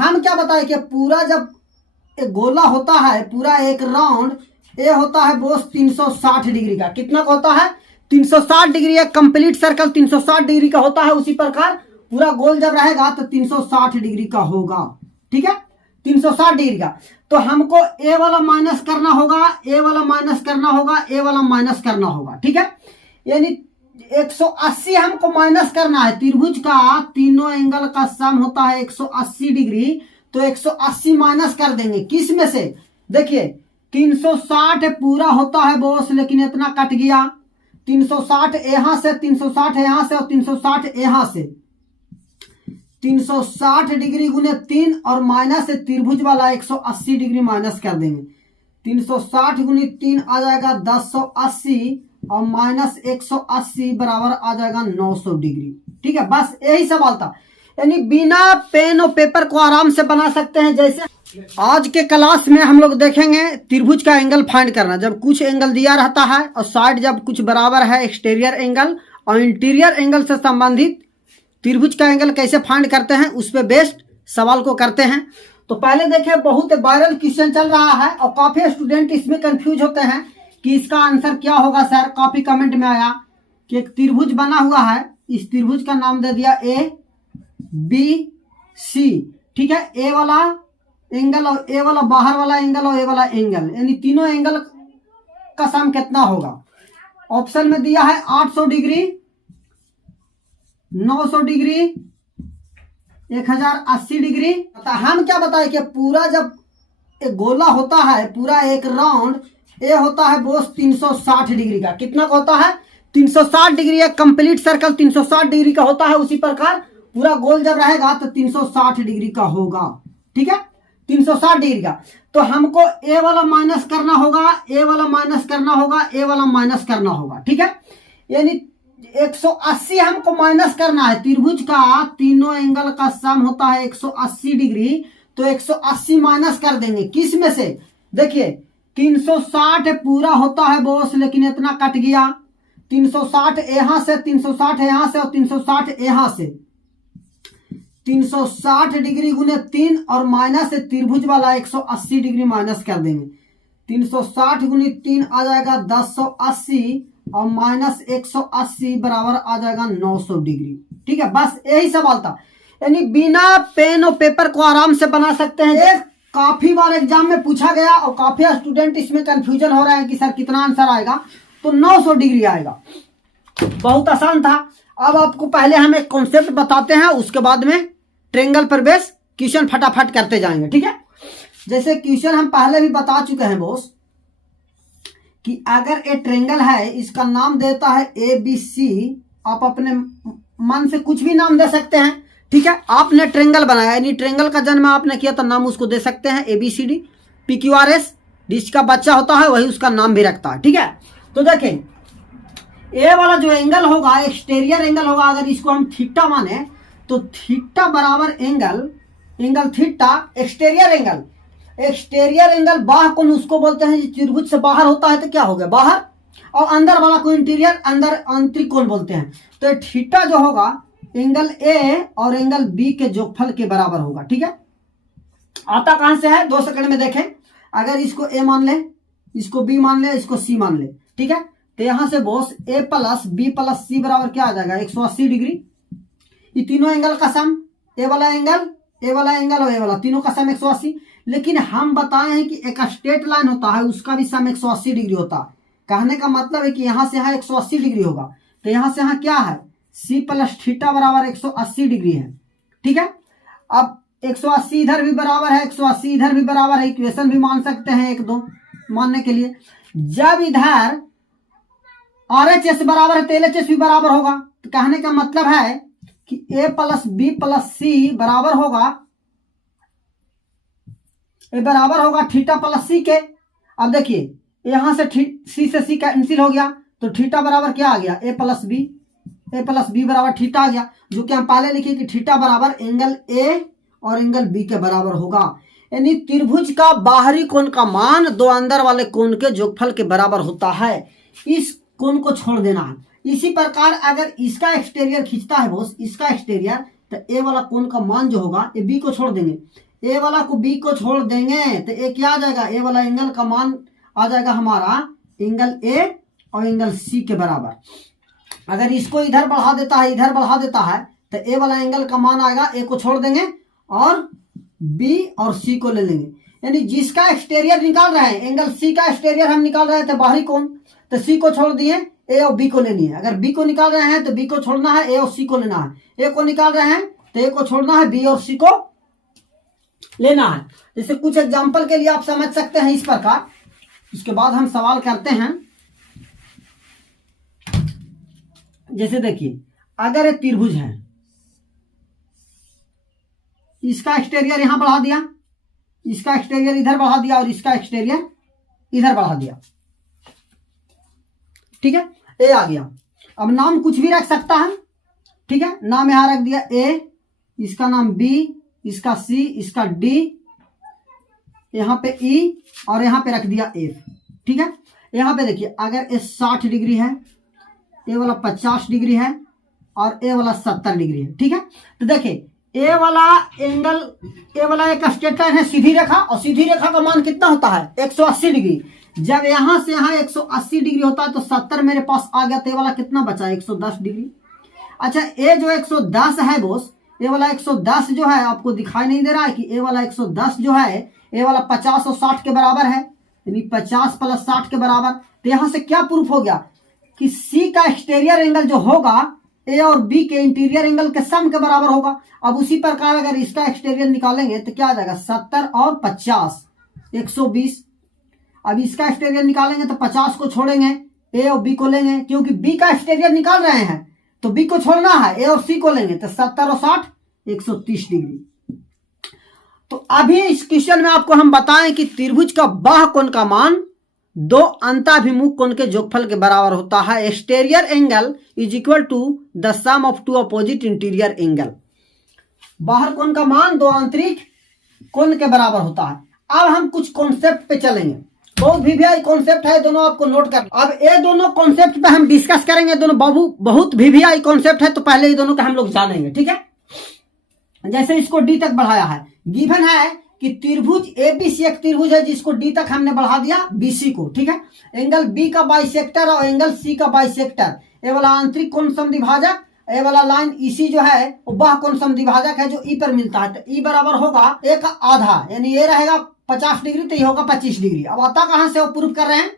हम क्या बताए कि पूरा जब एक गोला होता है, पूरा एक राउंड, ये होता है बोस 360 डिग्री का। कितना का होता है? 360 डिग्री। एक कंप्लीट सर्कल 360 डिग्री का होता है। उसी प्रकार पूरा गोल जब रहेगा तो 360 डिग्री का होगा। ठीक है, 360 डिग्री का। तो हमको ए वाला माइनस करना होगा, ए वाला माइनस करना होगा, ए वाला माइनस करना होगा। ठीक है, यानी 180 हमको माइनस करना है। त्रिभुज का तीनों एंगल का सम होता है 180 डिग्री। तो 180 माइनस कर देंगे किस में से? देखिए 360 पूरा होता है बॉस, लेकिन इतना कट गया। 360 यहां से, 360 यहां से और 360 यहां से। 360 डिग्री गुने 3 और माइनस से त्रिभुज वाला 180 डिग्री माइनस कर देंगे। 360 गुने 3 आ जाएगा 1080 और माइनस 180 बराबर आ जाएगा 900 डिग्री। ठीक है, बस यही सवाल था। यानी बिना पेन और पेपर को आराम से बना सकते हैं। जैसे आज के क्लास में हम लोग देखेंगे त्रिभुज का एंगल फाइंड करना। जब कुछ एंगल दिया रहता है और साइड जब कुछ बराबर है, एक्सटीरियर एंगल और इंटीरियर एंगल से संबंधित त्रिभुज का एंगल कैसे फाइंड करते हैं, उस पे बेस्ड सवाल को करते हैं। तो पहले देखिए, बहुत वायरल क्वेश्चन चल रहा है और काफी स्टूडेंट इसमें कंफ्यूज होते हैं कि इसका आंसर क्या होगा सर। काफी कमेंट में आया कि एक त्रिभुज बना हुआ है, इस त्रिभुज का नाम दे दिया ए बी सी। ठीक है, ए वाला एंगल और ए वाला बाहर वाला एंगल और ए वाला एंगल, यानी तीनों एंगल का सम कितना होगा? ऑप्शन में दिया है 800 डिग्री, 900 डिग्री, 1080 डिग्री। हम क्या बताए कि पूरा जब एक गोला होता है, पूरा एक राउंड, ये होता है बोस 360 डिग्री का। कितना का होता है? 360 डिग्री। एक कंप्लीट सर्कल 360 डिग्री का होता है। उसी प्रकार पूरा गोल जब रहेगा तो 360 डिग्री का होगा। ठीक है, 360 डिग्री का। तो हमको ए वाला माइनस करना होगा, ए वाला माइनस करना होगा, ए वाला माइनस करना होगा। ठीक है, यानी 180 हमको माइनस करना है। त्रिभुज का तीनों एंगल का सम होता है 180 डिग्री। तो 180 माइनस कर देंगे किस में से? देखिए 360 पूरा होता है बॉस, लेकिन इतना कट गया। 360 यहां से, 360 यहां से और 360 यहां से। 360 डिग्री गुने 3 और माइनस से त्रिभुज वाला 180 डिग्री माइनस कर देंगे। 360 गुने 3 आ जाएगा 1080 और माइनस 180 बराबर आ जाएगा 900 डिग्री। ठीक है, बस यही सवाल था। यानी बिना पेन और पेपर को आराम से बना सकते हैं। ये काफी बार एग्जाम में पूछा गया और काफी स्टूडेंट इसमें कंफ्यूजन हो रहा है कि सर कितना आंसर आएगा। तो 900 डिग्री आएगा। बहुत आसान था। अब आपको पहले हम एक कॉन्सेप्ट बताते हैं, उसके बाद में ट्रेंगल पर बेस क्वेश्चन फटाफट करते जाएंगे। ठीक है, जैसे क्वेश्चन हम पहले भी बता चुके हैं बॉस कि अगर ए ट्रेंगल है, इसका नाम देता है ए बी सी। आप अपने मन से कुछ भी नाम दे सकते हैं। ठीक है, आपने ट्रेंगल बनाया, यानी ट्रेंगल का जन्म आपने किया तो नाम उसको दे सकते हैं A B C D. P Q R S, जिसका बच्चा होता है वही उसका नाम भी रखता है। ठीक है, तो देखें ए वाला जो एंगल होगा, एक्सटीरियर एंगल होगा। अगर इसको हम थीटा माने तो थीटा बराबर angle theta exterior angle. Exterior angle बाह्य कोण उसको बोलते हैं, त्रिभुज से बाहर होता है तो क्या हो गया बाहर, और अंदर वाला को इंटीरियर, अंदर आंतरिक कोण बोलते हैं। तो थीटा जो होगा एंगल ए और एंगल बी के जोगफल के बराबर होगा। ठीक है, आता कहां से है? 2 सेकंड में देखें। अगर इसको ए मान ले, इसको बी मान ले, इसको सी मान ले। ठीक है, तो यहां से बॉस ए प्लस बी प्लस सी बराबर क्या आ जाएगा? 180 डिग्री। ये तीनों एंगल का सम, ए वाला एंगल, ए वाला एंगल और ए वाला, तीनों का सम 180। लेकिन हम बताए हैं कि एक स्ट्रेट लाइन होता है, उसका भी सम 180 डिग्री होता है। कहने का मतलब है कि यहां से यहां 180 डिग्री होगा। तो यहां से यहां क्या है? सी प्लस थीटा बराबर 180 डिग्री है। ठीक है, अब 180 इधर भी बराबर है, 180 इधर भी बराबर है। इक्वेशन भी मान सकते हैं 1 2 मानने के लिए। जब इधर RHS बराबर है तो LHS भी बराबर होगा। तो कहने का मतलब है कि ए प्लस बी प्लस सी बराबर होगा, ए बराबर होगा थीटा प्लस सी के। अब देखिए यहां से सी से सी कैंसिल हो गया, तो थीटा बराबर क्या आ गया? ए प्लस बी बराबर थीटा आ गया, जो कि हम पहले लिखे कि थीटा बराबर एंगल ए और एंगल बी के बराबर होगा। यानी त्रिभुज का बाहरी कोण का मान 2 अंदर वाले कोण के जोगफल के बराबर होता है। इस कोण को छोड़ देना है। इसी प्रकार अगर इसका एक्सटीरियर खींचता है बॉस, इसका एक्सटीरियर, तो ए वाला कोण का मान जो होगा, ए बी को छोड़ देंगे, ए वाला को बी को छोड़ देंगे तो ए क्या आ जाएगा, ए वाला एंगल का मान आ जाएगा हमारा एंगल ए और एंगल सी के बराबर। अगर इसको इधर बढ़ा देता है, इधर बढ़ा देता है, तो ए वाला एंगल का मान आएगा, ए को छोड़ देंगे और बी और सी को ले लेंगे। यानी जिसका एक्सटीरियर निकाल रहे हैं, एंगल सी का एक्सटीरियर हम निकाल रहे थे बाहरी कोण, तो सी को छोड़ दिए, ए और बी को लेनी है। अगर बी को निकाल रहे हैं तो बी को छोड़ना है, ए और सी को लेना है। ए को निकाल रहे हैं तो ए को छोड़ना है, बी और सी को लेना है। जैसे कुछ एग्जांपल के लिए आप समझ सकते हैं इस प्रकार। उसके बाद हम सवाल करते हैं। जैसे देखिए, अगर एक त्रिभुज है, इसका एक्सटीरियर यहां बढ़ा दिया, इसका एक्सटीरियर इधर बढ़ा दिया और इसका एक्सटीरियर इधर बढ़ा दिया, ठीक है, ए आ गया। अब नाम कुछ भी रख सकता है, ठीक है, नाम यहां रख दिया ए, इसका नाम बी, इसका सी, इसका डी, यहां पे ई और यहां पे रख दिया एफ, ठीक है। यहां पे देखिए, अगर ए 60 डिग्री है, ए वाला 50 डिग्री है और ए वाला 70 डिग्री है, ठीक है। तो देखिए, ए वाला एंगल, ए वाला एक स्ट्रेट लाइन है, सीधी रेखा, और सीधी रेखा का मान कितना होता है 180 डिग्री। जब यहां से यहां 180 डिग्री होता है तो 70 मेरे पास आ गया, तो ए वाला कितना बचा 110 डिग्री। अच्छा, ए जो 110 है बोस, ए वाला 110 जो है, आपको दिखाई नहीं दे रहा है कि ए वाला 110 जो है, ए वाला 50 और 60 के बराबर है, यानी 50 प्लस 60 के बराबर। तो यहां से क्या प्रूफ हो गया कि सी का एक्सटीरियर एंगल जो होगा ए और बी के इंटीरियर एंगल के सम के बराबर होगा। अब उसी प्रकार अगर इसका एक्सटीरियर निकालेंगे तो क्या आ जाएगा, 70 और 50 120। अब इसका एक्सटीरियर निकालेंगे तो 50 को छोड़ेंगे, ए और बी को लेंगे, क्योंकि बी का एक्सटीरियर निकाल रहे हैं तो बी को छोड़ना है, ए और सी को लेंगे, तो 70 और 60 130 डिग्री। तो अभी इस क्वेश्चन में आपको हम बताएं कि त्रिभुज का बाह्य कोण का मान दो अंताभिमुख कोण के जोगफल के बराबर होता है। Exterior angle is equal to the sum of two opposite interior angle. बाहर कोण का मान दो आंतरिक कोण के बराबर होता है। अब हम कुछ कॉन्सेप्ट पे चलेंगे, बहुत वीवीआई कॉन्सेप्ट है, दोनों आपको नोट कर। अब ये दोनों कॉन्सेप्ट पे हम डिस्कस करेंगे, दोनों बहुत वीवीआई कॉन्सेप्ट है, तो पहले ये दोनों का हम लोग जानेंगे, ठीक है। जैसे इसको डी तक बढ़ाया है, गिवन है कि त्रिभुज एबीसी एक त्रिभुज है जिसको डी तक हमने बढ़ा दिया बीसी को, ठीक है। एंगल बी का बाइसेक्टर और एंगल सी का बाइसेक्टर, ये वाला आंतरिक कोण समद्विभाजक, ये वाला लाइन ईसी जो है वो बाह्य कोण समद्विभाजक है जो ई पर मिलता है। तो ई बराबर होगा ए का आधा, यानी ये रहेगा 50 डिग्री, तो ये होगा 25 डिग्री। अब आता कहां से, वो प्रूफ कर रहे हैं।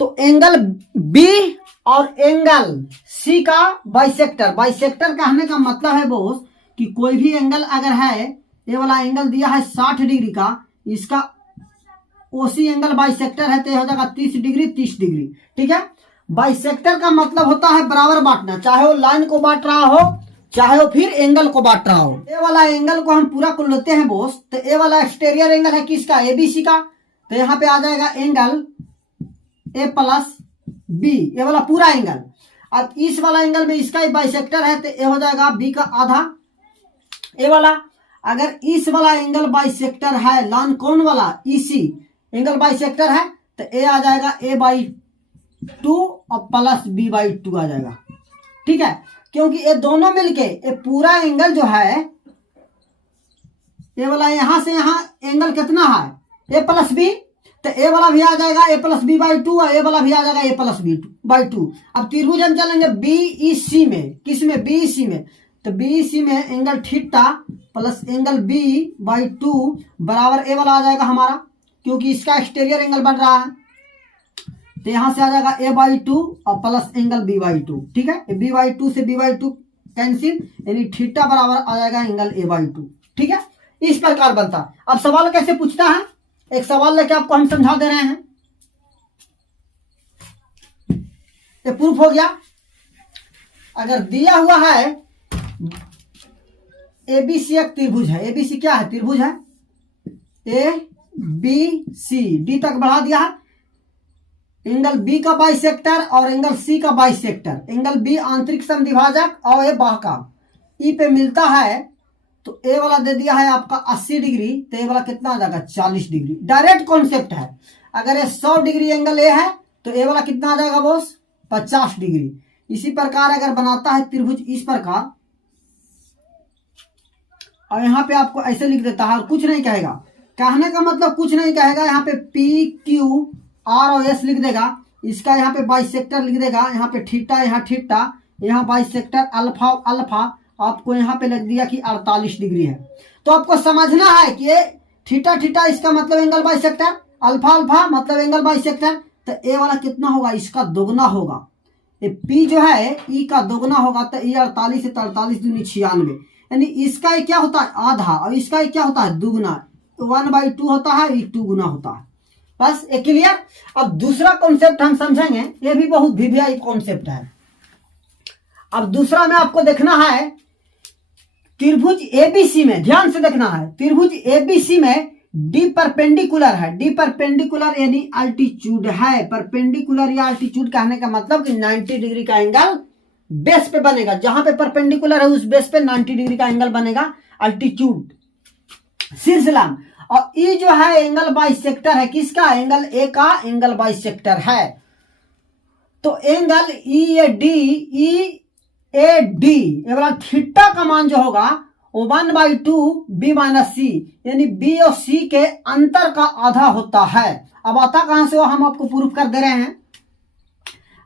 तो एंगल बी और एंगल सी का बाइसेक्टर, बाइसेक्टर कहने का मतलब है बोस कि कोई भी एंगल अगर है, ये वाला एंगल दिया है 60 डिग्री का, इसका ओसी एंगल बाइसेक्टर है, तो हो जाएगा 30 डिग्री 30 डिग्री, ठीक है। बाइसेक्टर का मतलब होता है बराबर बांटना, चाहे वो लाइन को बांट रहा हो, चाहे वो फिर एंगल को बांट रहा हो। ए वाला एंगल को हम पूरा कर लेते हैं बोस, तो ए वाला एक्सटीरियर एंगल है किसका, एबीसी का, तो यहाँ पे आ जाएगा एंगल ए प्लस बी, ये वाला पूरा एंगल। अब इस वाला एंगल में इसका बाइसेक्टर है, तो ये हो जाएगा बी का आधा। ए वाला अगर इस वाला एंगल बाइसेक्टर है, लाइन कौन वाला ईसी एंगल बाइसेक्टर है, तो ए आ जाएगा a/2 और प्लस b/2 आ जाएगा, ठीक है। क्योंकि ये दोनों मिलके ये पूरा एंगल जो है, ये वाला यहां से यहां एंगल कितना है a प्लस बी, तो ए वाला भी आ जाएगा a प्लस b/2 और ए वाला भी आ जाएगा a प्लस b/2। अब त्रिभुज हम चलेंगे बीईसी में, किस में, बीईसी में, तो बीईसी में angle theta plus angle b/2 बराबर ए वाला आ जाएगा हमारा, क्योंकि इसका एक्सटीरियर एंगल बन रहा है, तो यहां से आ जाएगा a/2 और प्लस एंगल b/2, ठीक है। b/2 से b/2 कैंसिल, यानी थीटा बराबर आ जाएगा एंगल a/2, ठीक है। इस प्रकार बनता है। अब सवाल कैसे पूछता है, एक सवाल लेके आपको हम समझा दे रहे हैं। ये प्रूफ हो गया। अगर दिया हुआ है एबीसी एक त्रिभुज है, एबीसी क्या है, त्रिभुज है, ए बी सी, डी तक बढ़ा दिया है, एंगल बी का बाइसेक्टर और एंगल सी का बाइसेक्टर, एंगल बी आंतरिक समद्विभाजक और ए बाह्य का, ई पे मिलता है, तो ए वाला दे दिया है आपका 80 डिग्री, तो ए वाला कितना आ जाएगा 40 डिग्री। डायरेक्ट कॉन्सेप्ट है। अगर ये 100 डिग्री एंगल ए है तो ए वाला कितना आ जाएगा बॉस 50 डिग्री। इसी प्रकार अगर बनाता है त्रिभुज इस प्रकार, और यहाँ पे आपको ऐसे लिख देता है और कुछ नहीं कहेगा। कहने का मतलब कुछ नहीं कहेगा, यहाँ पे पी क्यू आर और एस लिख देगा, इसका यहाँ पे बाइसेक्टर लिख देगा, यहाँ पे थीटा, यहाँ थीटा, यहाँ बाइसेक्टर अल्फा अल्फा, आपको यहाँ पे लिख दिया कि 48 डिग्री है। तो आपको समझना है कि ये थीटा थीटा इसका मतलब एंगल बाइसेक्टर, अल्फा अल्फा मतलब एंगल बाइसेक्टर, तो ए वाला कितना होगा, इसका दोगुना होगा। ये पी जो है ई का दोगुना होगा, तो ये 48 से 48 दूनी 96, यानी इसका क्या होता है आधा और इसका क्या होता है दुगुना, 1/2 होता है, ये 2 गुना होता है। बस ये क्लियर। अब दूसरा कॉन्सेप्ट हम समझेंगे, ये भी बहुत वीवीआई कॉन्सेप्ट है। अब दूसरा में आपको देखना है त्रिभुज एबीसी में, ध्यान से देखना है, त्रिभुज एबीसी में डी परपेंडिकुलर है, डी परपेंडिकुलर यानी अल्टीट्यूड है। परपेंडिकुलर या अल्टीट्यूड कहने का मतलब कि 90 डिग्री का एंगल बेस पे बनेगा, जहां पे परपेंडिकुलर है उस बेस पे 90 डिग्री का एंगल बनेगा, अल्टीट्यूड शीर्षलाम। और ई जो है एंगल बाइसेक्टर है, किसका, एंगल ए का एंगल बाइसेक्टर है। तो एंगल ई ए डी ये वाला थीटा का मान जो होगा वो 1/2 बी माइनस सी, यानी बी और सी के अंतर का आधा होता है। अब आता कहां से हो, हम आपको प्रूफ कर दे रहे हैं।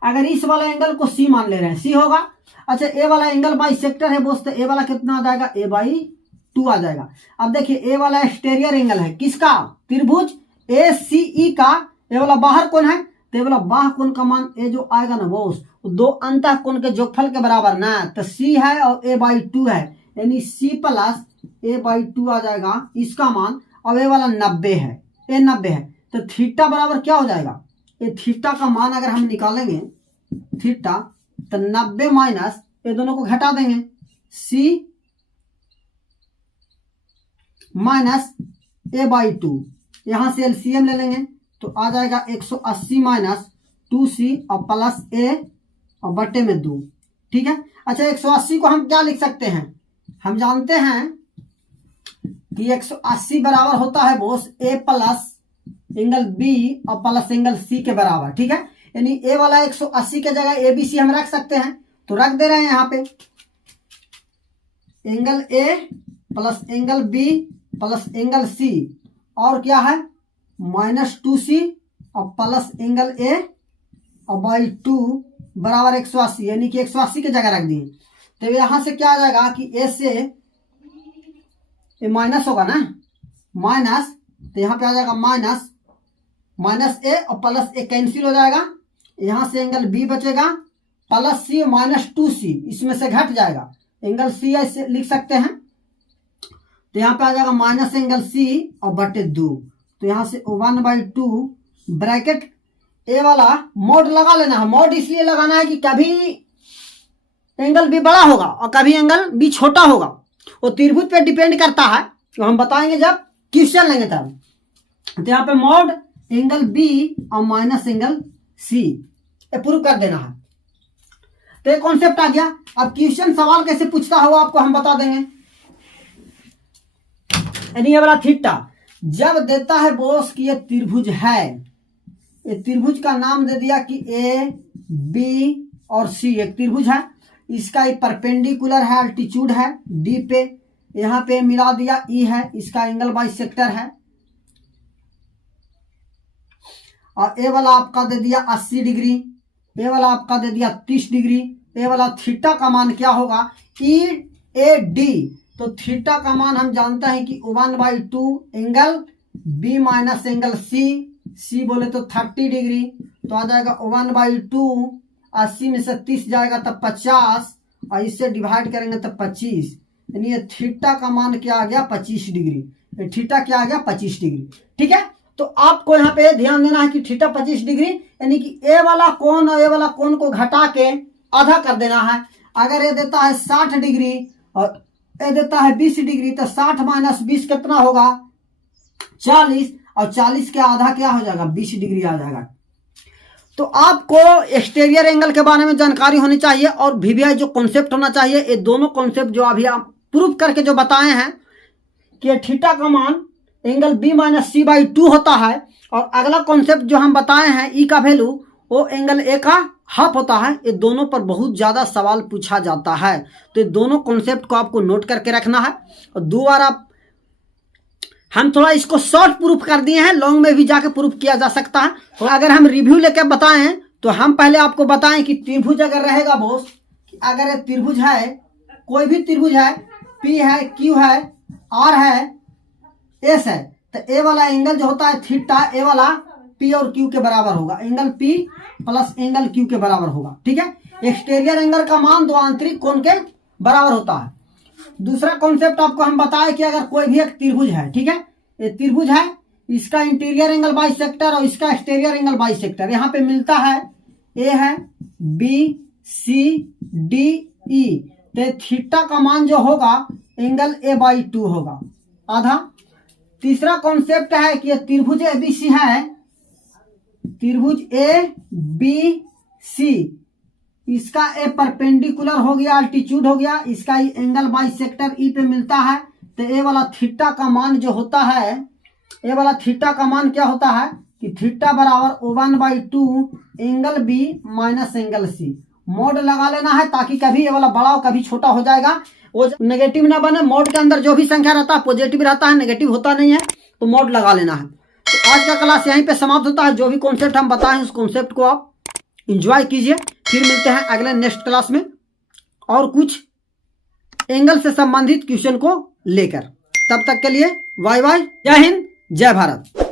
अगर इस वाला एंगल को सी मान ले रहे हैं, सी होगा। अच्छा ए वाला एंगल बाइसेक्टर है बोस, तो ए वाला कितना आ जाएगा, a/2 आ जाएगा। अब देखिए ए वाला एक्सटीरियर एंगल है, किसका, त्रिभुज ए सी ई का, ए वाला बाहर कोण है, तो ये वाला बाह्य कोण का मान ए जो आएगा ना वो दो अंतः कोण के जोगफल के बराबर ना, तो सी है और a/2 है, यानी c प्लस a/2 आ जाएगा इसका मान। अब ये वाला 90 है, ए 90 है, तो थीटा बराबर क्या हो जाएगा, ये थीटा का मान अगर हम निकालेंगे थीटा, तो 90 माइनस ये दोनों को घटा देंगे, c माइनस a/2, यहां से एलसीएम ले लेंगे तो आ जाएगा 180 माइनस 2c और प्लस a और बटे में 2, ठीक है। अच्छा 180 को हम क्या लिख सकते हैं, हम जानते हैं कि 180 बराबर होता है Bose a plus angle b और प्लस एंगल c के बराबर, ठीक है। यानी a वाला 180 के जगह a b c हम रख सकते हैं, तो रख दे रहे हैं यहाँ पे angle a plus angle b plus angle c, और क्या है -2c और प्लस एंगल a और बाई 2 बराबर 180, यानी कि 180 की जगह रख दिए। तो यहां से क्या आ जाएगा कि a से ये माइनस होगा ना, माइनस, तो यहाँ पे आ जाएगा माइनस a और प्लस a कैंसिल हो जाएगा, यहां से एंगल b बचेगा प्लस c -2c, इसमें से घट जाएगा, एंगल c ऐसे लिख सकते हैं। तो यहाँ पे आ जाएगा माइनस एंगल c और बटे 2, तो यहाँ से 1/2 ब्रैकेट ए वाला मोड लगा लेना है। मोड इसलिए लगाना है कि कभी एंगल बी बड़ा होगा और कभी एंगल बी छोटा होगा, वो त्रिभुज पे डिपेंड करता है, तो हम बताएंगे जब क्वेश्चन लेंगे तब। तो यहाँ पे मोड एंगल बी और माइनस एंगल सी ये प्रूव कर देना है। तो ये कॉन्सेप्ट आ गया। अब क्वेश्चन सवाल कैसे पूछता हो आपको हम बता देंगे। यानी ये वाला थीटा जब देता है बोस कि ये त्रिभुज है, ये त्रिभुज का नाम दे दिया कि ए बी और सी एक त्रिभुज है, इसका एक परपेंडिकुलर है, अल्टीट्यूड है डी पे, यहाँ पे मिला दिया ई है, इसका एंगल बाइसेक्टर है, और ए वाला आपका दे दिया 80 डिग्री, ए वाला आपका दे दिया 30 डिग्री। ए वाला थीटा का मान क्या होगा, ई ए डी, तो थीटा का मान हम जानते हैं कि 1/2 angle B minus angle C बोले तो 30 डिग्री, तो आ जाएगा 1/2, 80 में से 30 जाएगा तब 50, और इससे डिवाइड करेंगे तब 25, यानी ये थीटा का मान क्या आ गया 25 डिग्री, ये थीटा क्या आ गया 25 डिग्री, ठीक है। तो आपको यहाँ पे ध्यान देना है कि थीटा 25 डिग्री, यानी कि ए वाला कोण और ए वाला कोण को घटा के आधा कर देना है। अगर ये देता है 60 डिग्री और ये देता है 20 डिग्री, तो 60 माइनस 20 कितना होगा 40, और 40 के आधा क्या हो जाएगा 20 डिग्री आ जाएगा। तो आपको एक्सटीरियर एंगल के बारे में जानकारी होनी चाहिए और वीवीआई जो कॉन्सेप्ट होना चाहिए, ये दोनों कॉन्सेप्ट जो अभी आप प्रूफ करके जो बताए हैं कि थीटा का मान एंगल बी माइनस सी/2 होता है, और अगला कॉन्सेप्ट जो हम बताए हैं ई का वैल्यू वो एंगल ए का हाफ होता है। ये दोनों पर बहुत ज़्यादा सवाल पूछा जाता है, तो ये दोनों कॉन्सेप्ट को आपको नोट करके रखना है। और दो बार आप हम थोड़ा इसको शॉर्ट प्रूफ कर दिए हैं, लॉन्ग में भी जाके प्रूफ किया जा सकता है। तो अगर हम रिव्यू लेकर बताएं तो हम पहले आपको बताएं कि त्रिभुज अगर रहेगा बॉस, अगर ये त्रिभुज है, कोई भी त्रिभुज है, पी है, क्यू है, आर है, एस है, तो ए वाला एंगल जो होता है थीटा, ए वाला पी और क्यू के बराबर होगा। Angle P plus angle Q के बराबर होगा, ठीक है। एक्सटीरियर एंगल का मान दो आंतरिक कोण के बराबर होता है। दूसरा कॉन्सेप्ट आपको हम बताए कि अगर कोई भी एक त्रिभुज है, ठीक है, ये त्रिभुज है, इसका इंटीरियर एंगल बाइसेक्टर और इसका एक्सटीरियर एंगल बाइसेक्टर यहाँ पे मिलता है, ए है, बी, सी, डी, ई, तो थीटा का मान जो होगा एंगल a/2 होगा, आधा। तीसरा कॉन्सेप्ट है कि ये त्रिभुज एबीसी है, त्रिभुज ए बी सी, इसका ए परपेंडिकुलर हो गया, अल्टीट्यूड हो गया, इसका एंगल बाइसेक्टर ई पे मिलता है, तो ए वाला थीटा का मान जो होता है, ए वाला थीटा का मान क्या होता है कि थीटा बराबर 1/2 angle B minus angle C. Mod लगा लेना है ताकि कभी ये वाला बड़ा हो कभी छोटा हो जाएगा, वो नेगेटिव ना बने। मोड के अंदर जो भी संख्या रहता है पॉजिटिव रहता है, नेगेटिव होता नहीं है, तो मोड लगा लेना है। तो आज का क्लास यहीं पे समाप्त होता है। जो भी कॉन्सेप्ट हम बताएं उस कॉन्सेप्ट को आप एंजॉय कीजिए। फिर मिलते हैं अगले नेक्स्ट क्लास में और कुछ एंगल से संबंधित क्वेश्चन को लेकर। तब तक के लिए बाय बाय, जय हिंद, जय भारत।